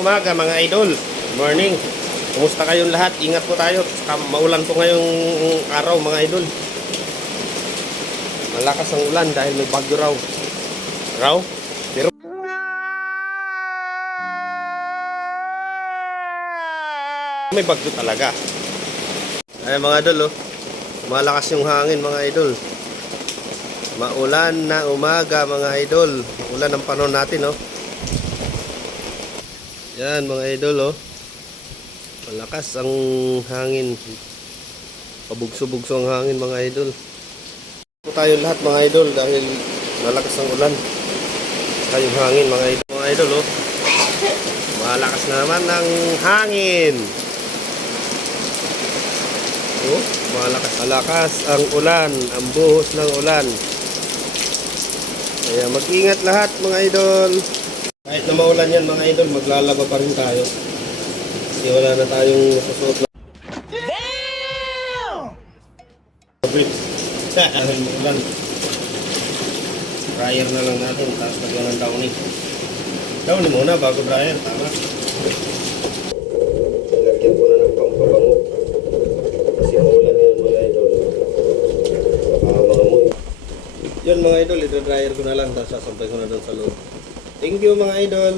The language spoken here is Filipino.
Umaga mga idol, morning. Kumusta kayong lahat? Ingat po tayo. Maulan po ngayong araw mga idol. Malakas ang ulan dahil may bagyo raw. Pero may bagyo talaga. Ay mga idol, oh. Malakas yung hangin mga idol. Maulan na umaga mga idol. Ulan ang panahon natin, oh. Yan mga idol, oh. Malakas ang hangin. Pabugso-bugso ang hangin mga idol. Po tayo lahat mga idol dahil malakas ang ulan. Saka yung hangin mga idol. Mga idol, oh. Malakas naman ang hangin. Oh, malakas ang ulan, ang buhos ng ulan. Kaya mag-ingat lahat mga idol. Kahit na maulan yan mga idol, maglalaba pa rin tayo. Kasi wala na tayong susuot na. Damn! Dahil maulan. Dryer na lang natin, tapos lagyan ng downy. Downy muna bago dryer, tama. Lagyan ko na ng pampabango. Kasi maulan yan mga idol. Baka mangamoy. Yun mga idol, i-dryer ko na lang, tapos sasampay ko na doon sa loob. Thank you mga idol.